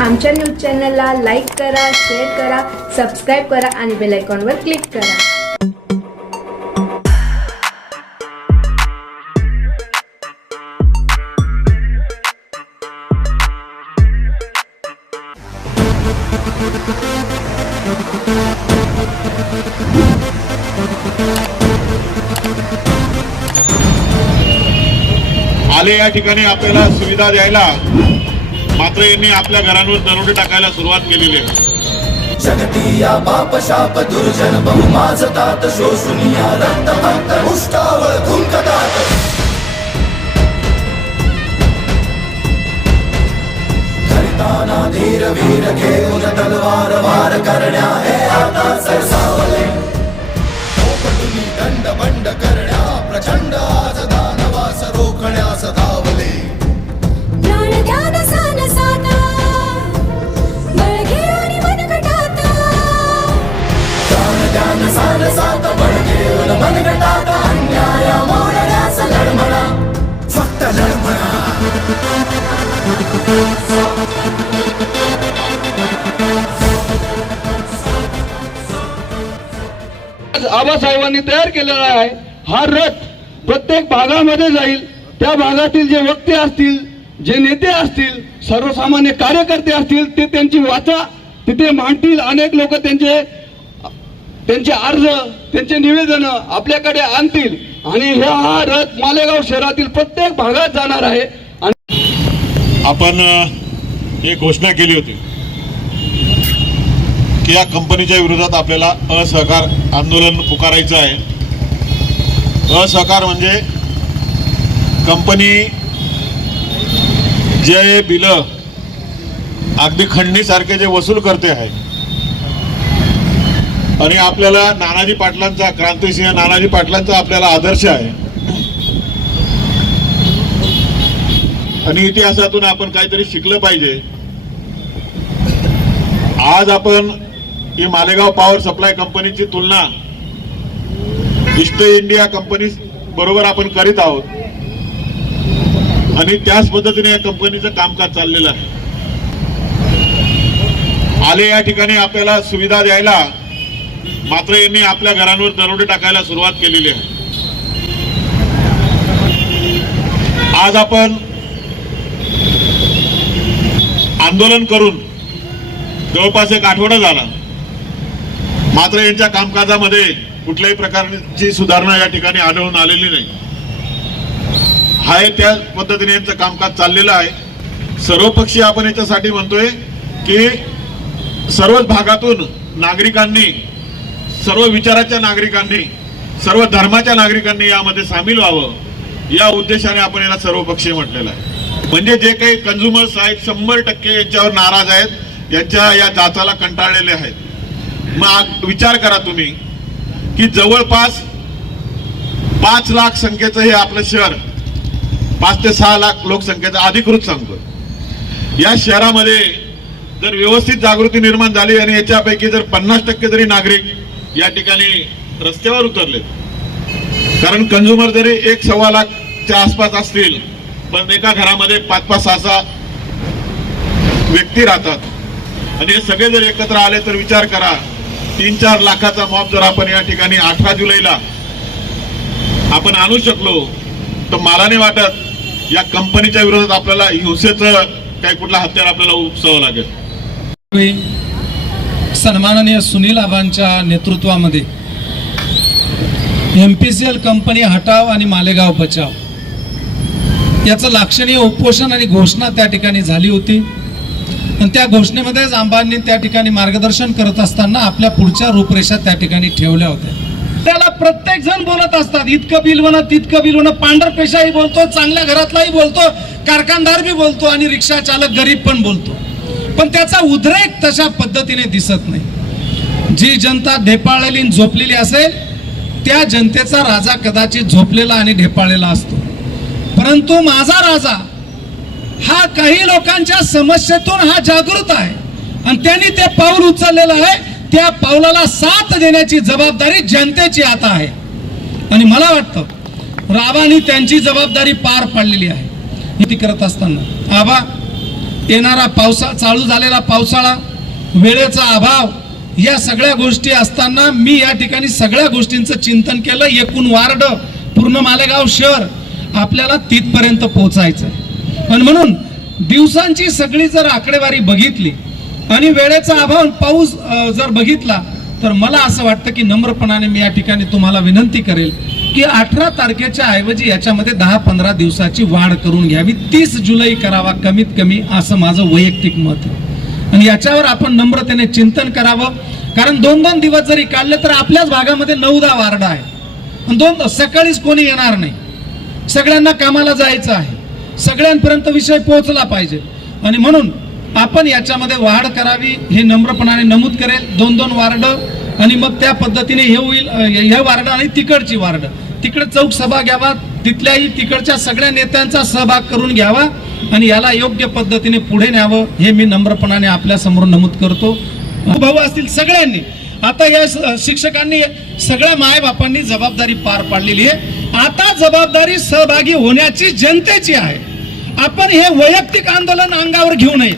आमच्या न्यूज चॅनलला लाईक करा शेअर करा सबस्क्राईब करा आणि बेल आयकॉनवर क्लिक करा. आले या ठिकाणी आपल्याला सुविधा द्यायला. मात्र यांनी आपल्या घरांवर दरोडे टाकायला सुरुवात केलेली आहे. जगतिया पाप शाप दुर्जन बहुमाजतात शोषुनिया रक्त भक्त उष्टावळ धुंकतात धरिताना धीर वीर घेऊन तलवार वार करण्या हे आता सरसा बाबासाहेबांनी तयार केलेला आहे. हा रथ प्रत्येक भागामध्ये जाईल. त्या भागातील जे वक्ते असतील जे नेते असतील सर्वसामान्य कार्यकर्ते असतील ते त्यांची वाचा तिथे मांडतील. अनेक लोक त्यांचे त्यांचे अर्ज त्यांचे निवेदन आपल्याकडे आणतील. आणि ह्या हा रथ मालेगाव शहरातील प्रत्येक भागात जाणार आहे. आणि आपण एक घोषणा केली होती. की या कंपनीच्या विरोधात आपल्याला असहकार आंदोलन पुकारायचं आहे. असहकार म्हणजे कंपनी जे बिलं अगदी खंडणीसारखे जे वसूल करते आहे. आणि आपल्याला नानाजी पाटलांचा क्रांतिसिंह नानाजी पाटलांचा आपल्याला आदर्श आहे. आणि इतिहासातून आपण काहीतरी शिकलं पाहिजे. आज आपण ही मालेगाव पॉवर सप्लाय कंपनीची तुलना ईस्ट इंडिया कंपनी बरोबर आपण करीत आहोत. आणि त्याच पद्धतीने या कंपनीचं कामकाज चाललेलं आहे. आले या ठिकाणी आपल्याला सुविधा द्यायला मात्र यांनी आपल्या घरांवर दरोडे टाकायला सुरुवात केलेली आहे. आज आपण आंदोलन करून जवळपास एक आठवडा झाला. मात्र यांच्या कामकाजामध्ये कुठल्याही प्रकारची सुधारणा या ठिकाणी आढळून आलेली नाही. हाय त्या पद्धतीने यांचं कामकाज चाललेलं आहे. सर्वपक्षीय आपण याच्यासाठी म्हणतोय की सर्वच भागातून नागरिकांनी सर्व विचाराच्या नागरिकांनी सर्व धर्माच्या नागरिकांनी यामध्ये सामील व्हावं या उद्देशाने आपण याला सर्वपक्षीय म्हटलेलं आहे. म्हणजे जे काही कंझ्युमर्स आहेत शंभर टक्के यांच्यावर नाराज आहेत यांच्या या जाचाला कंटाळलेले आहेत. मग विचार करा तुम्ही की जवळपास पाच लाख संख्येचं हे आपलं शहर पाच ते सहा लाख लोकसंख्येचं अधिकृत सांगतो या शहरामध्ये जर व्यवस्थित जागृती निर्माण झाली आणि याच्यापैकी जर पन्नास टक्के जरी नागरिक या ठिकाणी रस्त्यावर उतरले कारण कंझ्युमर जरी एक सव्वा लाखच्या आसपास असतील पण एका घरामध्ये पाच पाच सहा सहा व्यक्ती राहतात. आणि हे सगळे जर एकत्र आले तर विचार करा तीन चार लाखाचा मॉब जर आपण या ठिकाणी अठरा जुलैला आपण आणू शकलो तर मला नाही वाटत या कंपनीच्या विरोधात आपल्याला हिंसेचं काही कुठला हत्यार आपल्याला उपसावं लागेल. सन्माननीय सुनील आबांच्या नेतृत्वामध्ये M P C L company हटाव आणि मालेगाव बचाव याचं लाक्षणीय उपोषण आणि घोषणा त्या ठिकाणी झाली होती. आणि त्या घोषणेमध्येच आंबांनी त्या ठिकाणी मार्गदर्शन करत असताना आपल्या पुढच्या रूपरेषा त्या ठिकाणी ठेवल्या होत्या. त्याला प्रत्येक जण बोलत असतात इतकं बिल म्हणा तितकं बिल म्हणा पांढर पेशाही बोलतो चांगल्या घरातलाही बोलतो कारखानदार बी बोलतो आणि रिक्षा चालक गरीब पण बोलतो. पण त्याचा उद्रेक तशा पद्धतीने दिसत नाही. जी जनता ढेपाळलेली आणि झोपलेली असेल त्या जनतेचा राजा कदाचित झोपलेला आणि ढेपाळलेला असतो. परंतु माझा राजा हा काही लोकांच्या समस्येतून हा जागृत आहे. आणि त्यांनी ते पाऊल उचललेलं आहे. त्या पावलाला साथ देण्याची जबाबदारी जनतेची आता आहे. आणि मला वाटतं रावानी त्यांची जबाबदारी पार पाडलेली आहे. ती करत असताना. आबा येणारा पावसा चालू झालेला पावसाळा वेळेचा अभाव या सगळ्या गोष्टी असताना मी या ठिकाणी सगळ्या गोष्टींचं चिंतन केलं. एकूण वार्ड पूर्ण मालेगाव शहर आपल्याला तिथपर्यंत पोहोचायचं आणि म्हणून दिवसांची सगळी जर आकडेवारी बघितली आणि वेळेचा अभाव पाऊस जर बघितला तर मला असं वाटतं की नम्रपणाने मी या ठिकाणी तुम्हाला विनंती करेल की अठरा तारखेच्या ऐवजी याच्यामध्ये दहा पंधरा दिवसाची वाढ करून घ्यावी. तीस जुलै करावा कमीत कमी असं माझं वैयक्तिक मत आहे. आणि याच्यावर आपण नम्रतेने चिंतन करावं. कारण दोन दोन दिवस जरी काढले तर आपल्याच भागामध्ये नऊ दहा वार्ड आहे. आणि दोन सकाळीच कोणी येणार नाही. सगळ्यांना कामाला जायचं आहे. सगळ्यांपर्यंत विषय पोहोचला पाहिजे. आणि म्हणून आपण याच्यामध्ये वाढ करावी हे नम्रपणाने नमूद करेल. दोन दोन वार्ड आणि मग त्या पद्धतीने हे होईल हे वार्ड आणि तिकडची वार्ड. तिकडे चौक सभा घ्यावा तिथल्याही तिकडच्या सगळ्या नेत्यांचा सहभाग करून घ्यावा आणि याला योग्य पद्धतीने पुढे न्यावं हे मी नम्रपणाने आपल्यासमोर नमूद करतो. भाऊ असतील सगळ्यांनी. आता या शिक्षकांनी सगळ्या मायबापांनी जबाबदारी पार पाडलेली आहे. आता जबाबदारी सहभागी होण्याची जनतेची आहे. आपण हे वैयक्तिक आंदोलन अंगावर घेऊ नये.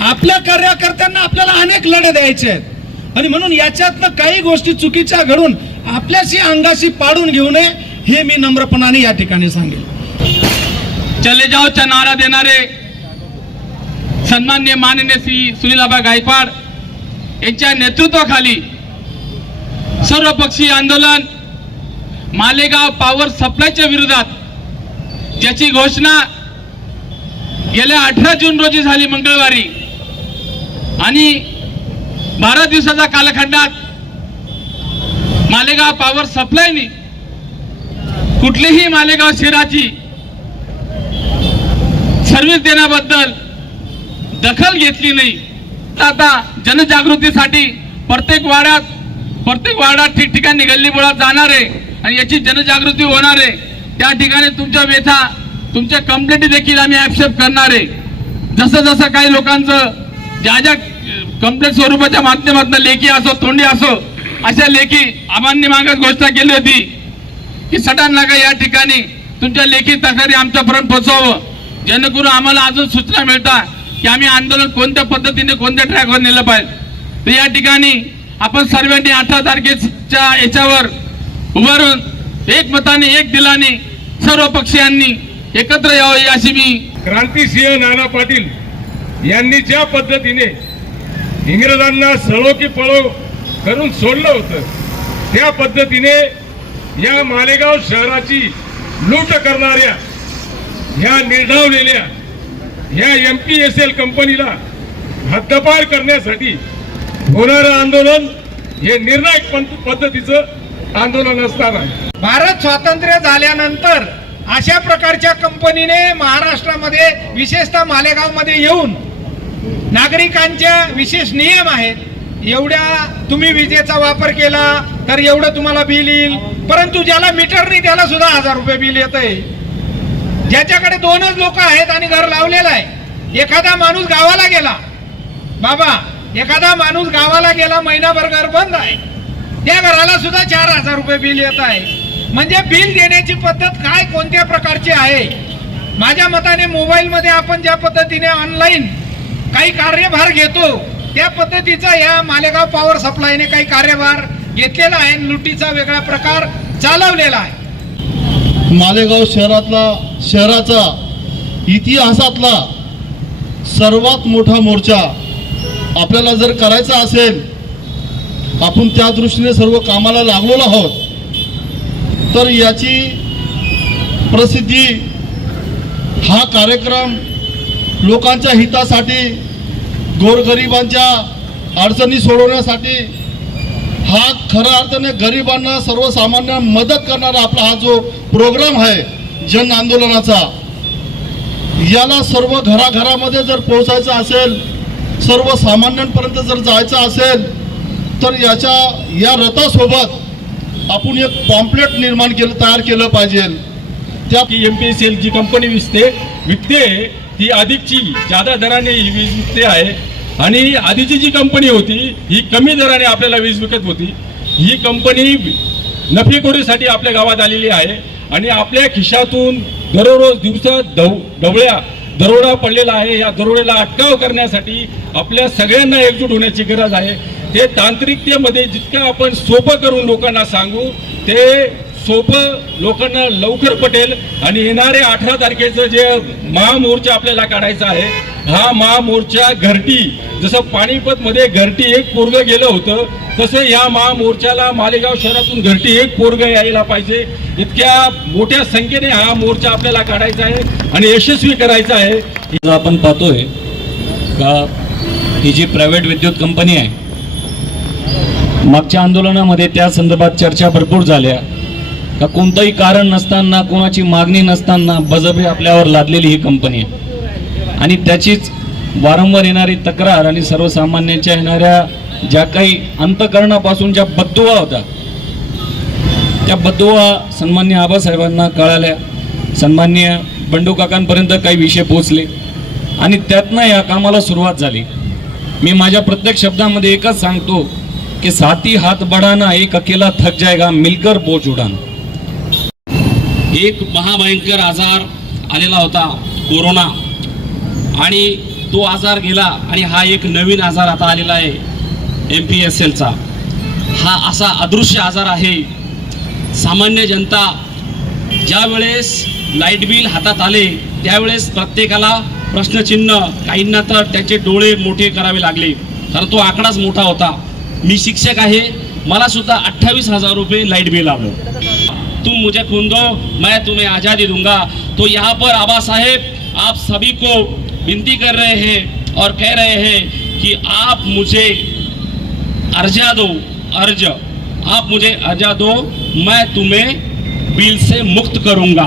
आपल्या कार्यकर्त्यांना आपल्याला अनेक लढे द्यायचे आहेत. आणि म्हणून याच्यातनं काही गोष्टी चुकीच्या घडून आपल्याशी अंगाशी पाडून घेऊ नये हे मी नम्रपणाने या ठिकाणी सांगेल. चले जाओचा नारा देणारे सन्मान्य माननीय श्री सुनीलाबा गायकवाड यांच्या नेतृत्वाखाली सर्वपक्षीय आंदोलन मालेगाव पॉवर सप्लायच्या विरोधात ज्याची घोषणा गेल्या अठरा जून रोजी झाली मंगळवारी. आणि बारा दिवसाच्या कालखंडात मालेगाव पॉवर सप्लायने कुठलीही मालेगाव शहराची सर्व्हिस देण्याबद्दल दखल घेतली नाही. तर आता जनजागृतीसाठी प्रत्येक वाड्यात प्रत्येक वाड्यात ठिकठिकाणी गल्लीबोळात जाणार आहे आणि याची जनजागृती होणार आहे त्या ठिकाणी तुमच्या व्यथा तुमच्या कंप्लेंटी देखील आम्ही ऍक्सेप्ट करणार आहे. जसं जसं काही लोकांचं ज्या ज्या कंप्लेंट स्वरूपाच्या माध्यमातून लेखी असो तोंडी असो अशा लेखी आबांनी मागत घोषणा केली होती की सटान नका या ठिकाणी तुमच्या लेखी तक्रारी आमच्यापर्यंत पोहोचावं जेणेकरून आम्हाला अजून सूचना मिळतात की आम्ही आंदोलन कोणत्या पद्धतीने कोणत्या ट्रॅकवर नेलं पाहिजे. तर या ठिकाणी आपण सर्वांनी अठरा तारखेच्या याच्यावर उभारून एक मताने एक दिलाने सर्व पक्षीयांनी एकत्र यावं अशी मी क्रांतिसिंह नाना पाटील यांनी ज्या पद्धतीने इंग्रजांना सळो की पळो करून सोडलं होतं त्या पद्धतीने या मालेगाव शहराची लूट करणाऱ्या ह्या निर्धावलेल्या ह्या एम पी एस एल कंपनीला हद्दपार करण्यासाठी होणारं आंदोलन हे निर्णायक पंत- पद्धतीचं आंदोलन असणार आहे भारत स्वातंत्र्य झाल्यानंतर अशा प्रकारच्या कंपनीने महाराष्ट्रामध्ये विशेषतः मालेगावमध्ये येऊन नागरिकांच्या विशेष नियम आहेत. एवढ्या तुम्ही विजेचा वापर केला तर एवढं तुम्हाला बिल येईल. परंतु ज्याला मीटर नाही त्याला सुद्धा हजार रुपये बिल येत आहे ज्याच्याकडे दोनच लोक आहेत आणि घर लावलेलं आहे. एखादा माणूस गावाला गेला. बाबा एखादा माणूस गावाला गेला महिनाभर घर बंद आहे. त्या घराला सुद्धा चार हजार रुपये बिल येत आहे. म्हणजे बिल देण्याची पद्धत काय कोणत्या प्रकारची आहे? माझ्या मताने मोबाईलमध्ये आपण ज्या पद्धतीने ऑनलाईन काही कार्यभार घेतो त्या पद्धतीचा या मालेगाव पॉवर सप्लायने काही कार्यभार घेतलेला आहे लुटीचा वेगळा प्रकार चालवलेला आहे. मालेगाव शहरातला शहराचा इतिहासातला सर्वात मोठा मोर्चा आपल्याला जर करायचा असेल आपण त्या दृष्टीने सर्व कामाला लागलेलो आहोत. तर याची प्रसिद्धी हा कार्यक्रम लोकांच्या हितासाठी गोरगरिबांच्या अडचणी सोडवण्यासाठी हा खऱ्या अर्थाने गरिबांना सर्वसामान्य मदत करणारा आपला हा जो प्रोग्राम आहे जन आंदोलनाचा याला सर्व घराघरामध्ये जर पोहोचायचं असेल सर्वसामान्यांपर्यंत जर जायचं असेल तर याच्या या रथासोबत आपण एक पॉम्पलेट निर्माण केलं तयार केलं पाहिजे. त्या की M P S L G company विकते विकते ती अधिकची जादा दराने ही वीज विकते आहे. आणि आधीची जी कंपनी होती ही कमी दराने आपल्याला वीज विकत होती. ही कंपनी नफेखोरीसाठी आपल्या गावात आलेली आहे. आणि आपल्या खिशातून दररोज दिवस दव ढवळ्या दरोडा पडलेला आहे. या दरोड्याला अटकाव करण्यासाठी आपल्या सगळ्यांना एकजूट होण्याची गरज आहे. हे तांत्रिकतेमध्ये जितकं आपण सोपं करून लोकांना सांगू ते सोपं लोकांना लवकर पटेल. आणि येणारे अठरा तारखेचं जे महामोर्चा आपल्याला काढायचा आहे हा महामोर्चा घरटी जसं पाणीपतमध्ये घरटी एक पोरग गेलं होतं तसं या महामोर्चाला मालेगाव शहरातून घरटी एक पोरग यायला पाहिजे. इतक्या मोठ्या संख्येने हा मोर्चा आपल्याला काढायचा आहे आणि यशस्वी करायचा आहे. आपण पाहतोय का ही जी प्रायव्हेट विद्युत कंपनी आहे मागच्या आंदोलनामध्ये त्या संदर्भात चर्चा भरपूर झाल्या. का कोणतंही कारण नसताना कोणाची मागणी नसताना बजबे आपल्यावर लादलेली ही कंपनी आहे. आणि त्याचीच वारंवार येणारी तक्रार आणि सर्वसामान्यांच्या येणाऱ्या ज्या काही अंतकरणापासून ज्या बद्दुवा होत्या त्या बद्दुवा सन्मान्य आबासाहेबांना कळाल्या. सन्मान्य बंडू काकांपर्यंत काही विषय पोहोचले. आणि त्यातनं या कामाला सुरुवात झाली. मी माझ्या प्रत्येक शब्दामध्ये एकच सांगतो की साथी हाथ बढाना एक अकेला थक जाएगा मिलकर बोझ उडाना। एक महाभयंकर आजार आलेला होता कोरोना. आणि तो आजार गेला आणि हा एक नवीन आजार आता आलेला आहे एम पी एस एलचा हा असा अदृश्य आजार आहे. सामान्य जनता ज्या वेळेस लाइट बिल हातात आले त्यावेळेस प्रत्येकाला प्रश्नचिन्ह काहींना तर त्याचे डोळे मोठे करावे लागले. कारण तो आकडाच मोठा होता. मी शिक्षक आहे. मला सुद्धा अट्ठावीस हज़ार रुपये लाइट बिल आलं. तुम मुझे खून दो, मैं तुम्हें आज़ादी दूँगा. तो यहाँ पर आबा साहेब, आप सभी को विनती कर रहे हैं और कह रहे हैं कि आप मुझे अर्जा दो, अर्ज़। आप मुझे अर्जा दो, मैं तुम्हें बिल से मुक्त करूँगा।